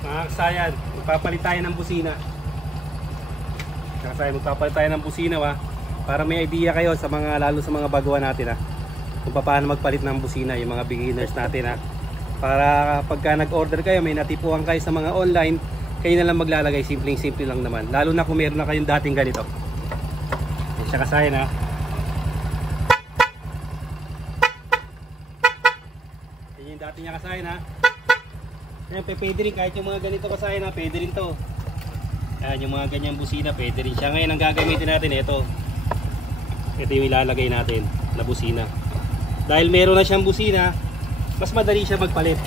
Mga kasayan, magpapalit tayo ng busina. Kasayan, magpapalit tayo ng busina para may idea kayo sa mga, lalo sa mga baguhan natin kung paano magpalit ng busina, yung mga beginners natin para pagka nag-order kayo, may natipuan kayo sa mga online, kayo na lang maglalagay, simpleng-simple lang naman. Lalo na kung meron na kayong dating ganito. Yan siya kasayan Yan yung dating niya kasayan Yan, pwede rin kahit yung mga ganito kasayan pwede rin to. Yan, yung mga ganyang busina, pwede rin siya. Ngayon ang gagamitin natin, ito yung ilalagay natin na busina. Dahil meron na siyang busina, mas madali siya magpalit.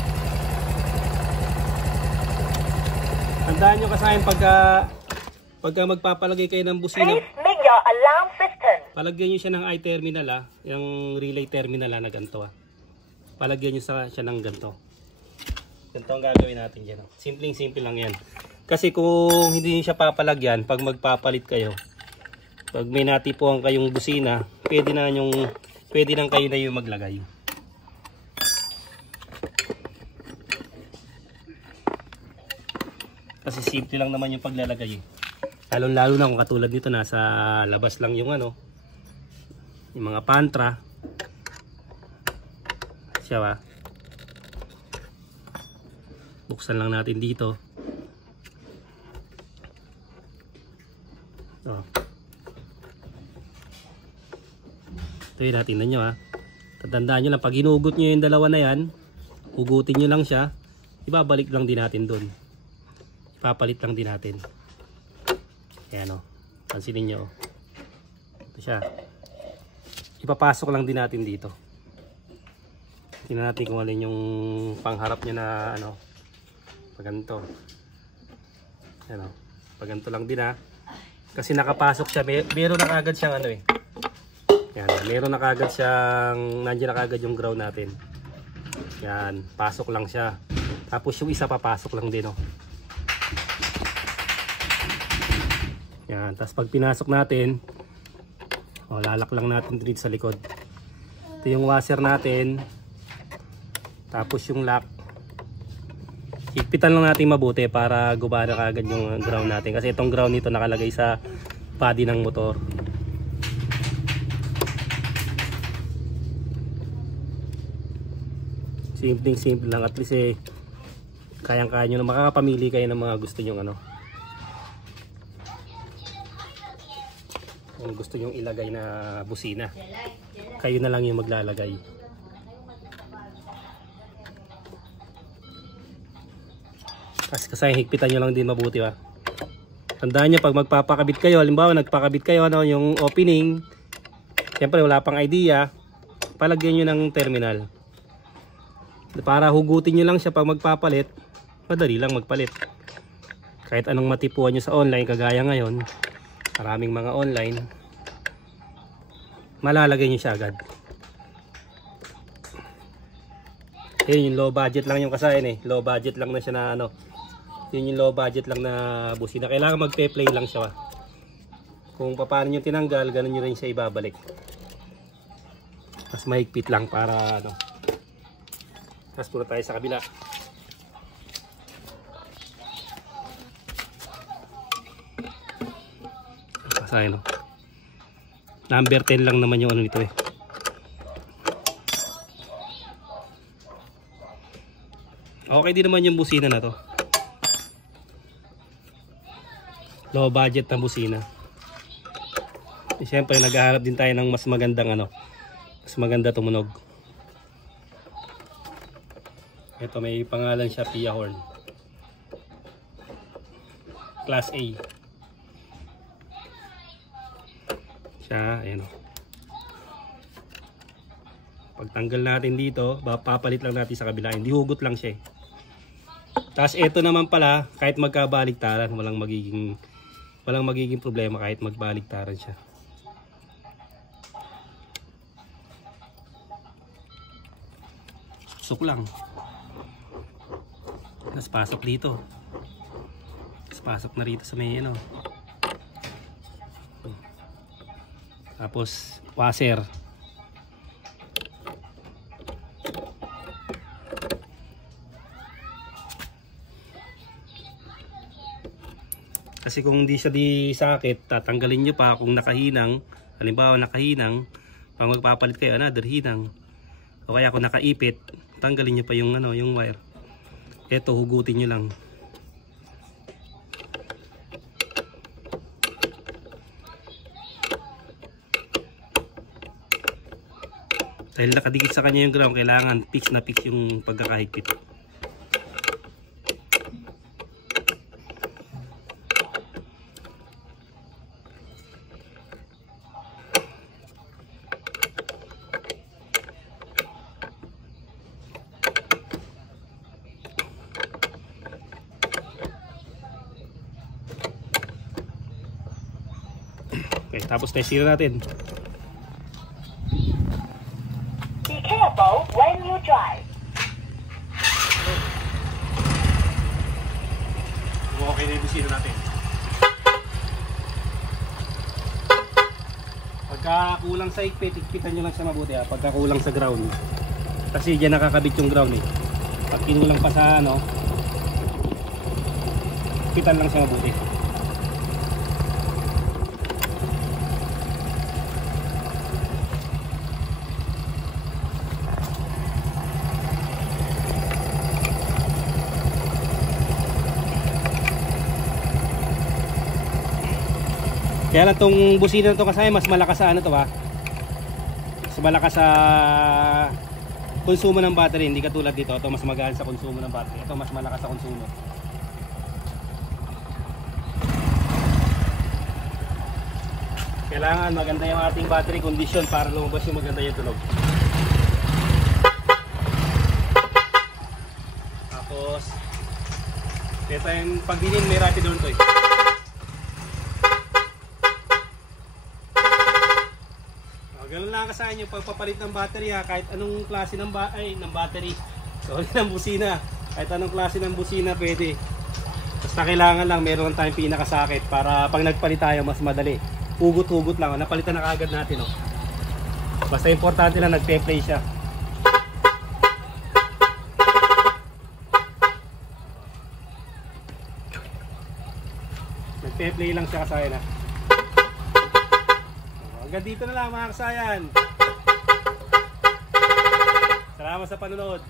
Tandaan nyo kasayan, pagka magpapalagay kayo ng busina, palagyan nyo siya ng i-terminal yung relay terminal na ganito palagyan nyo siya ng ganito. Ganito ang gagawin natin dyan. Simpleng-simple lang yan. Kasi kung hindi nyo siya papalagyan, pag magpapalit kayo, pag may natipuan kayong busina, pwede nang kayo na yung maglagay. Kasi simple lang naman yung paglalagay. Lalo na kung katulad nito, nasa labas lang yung yung mga pantra. Siya buksan lang natin dito. Ito yun, tingnan nyo Tatandaan nyo lang, pag hinugot nyo yung dalawa na yan, hugutin nyo lang siya, ibabalik lang din natin doon. Ipapalit lang din natin. Ayan pansinin nyo ito siya. Ipapasok lang din natin dito. Tingnan natin kung alin yung pangharap niya na pag ganito. Ayan pag ganito lang din kasi nakapasok siya, meron na kagad siyang yan, meron na kagad siyang, nandiyan na kagad yung ground natin. Yan, pasok lang siya. Tapos yung isa papasok lang din Yan, tapos pag pinasok natin, lalak lang natin dito sa likod. Ito yung washer natin. Tapos yung lock. Higpitan lang natin mabuti para gumana kagad yung ground natin. Kasi itong ground nito nakalagay sa body ng motor. Simple lang, at least kayang-kaya nyo na makakapamili kayo ng mga gusto nyo kung gusto nyo ilagay na busina, kayo na lang yung maglalagay. Kasi higpitan nyo lang din mabuti Tandaan nyo, pag magpapakabit kayo, halimbawa nagpakabit kayo yung opening, siyempre wala pang idea, palagyan nyo ng terminal para hugutin nyo lang siya. Pag magpapalit, madali lang magpalit. Kahit anong matipuan nyo sa online, kagaya ngayon, maraming mga online, malalagay nyo siya agad. Yun yung low budget lang yung kasayan low budget lang na siya na yun yung low budget lang na busina. Kailangan magpe-play lang siya kung paano nyo tinanggal, ganun nyo rin siya ibabalik. Mas mahigpit lang para Tapos puro tayo sa kabila. Kasayan number 10 lang naman yung nito Okay din naman yung busina na to. Low budget na busina. Siyempre naghahanap din tayo ng mas magandang mas maganda tumunog. Ito may pangalan siya, Pia Horn. Class A. Siya, ayan Pagtanggal natin dito, papalit lang natin sa kabila. Hindi hugot lang siya Tapos ito naman pala, kahit magkabaligtaran, walang magiging problema kahit magbaligtaran siya. Suk lang. Tapos pasok dito. Tapos pasok na rito sa may Tapos washer. Kasi kung hindi siya di sakit, tatanggalin nyo pa kung nakahinang. Halimbawa nakahinang, pag magpapalit kayo, another hinang. O kaya kung nakaipit, tanggalin nyo pa yung, yung wire. Eto, hugutin nyo lang. Dahil nakadikit sa kanya yung ground, kailangan fix na fix yung pagkakahigpit. Okay, tapos tesira natin. Be careful when you drive. Okay na yung busina natin. Pagka kulang sa higpit, higpitan nyo lang siya mabuti ha. Pagka kulang sa ground. Kasi dyan nakakabit yung ground eh. Pag kinulang pa sa higpitan lang siya mabuti. Kaya lang tong busina na to kasi mas malakas sa to ha. Mas malakas sa konsumo ng battery, hindi katulad dito. Ito mas magaan sa konsumo ng battery. Ito mas malakas sa konsumo. Kailangan maganda yung ating battery condition para lumabas yung maganda yung tunog. Tapos ito yung pagdinin, may rapid on to eh. Ganun lang ka sa inyo pagpapalit ng battery ha, kahit anong klase ng battery. Sorry, ng busina. Kahit anong klase ng busina pwede. Basta kailangan lang meron tayong pinakasakit para pag nagpalit tayo mas madali. Hugot-hugot lang. Napalitan na kaagad natin. Basta importante lang nagpe-play siya. Nagpe-play lang siya kasayan ha. Hanggang dito na lang mga kasayan. Salamat sa panonood.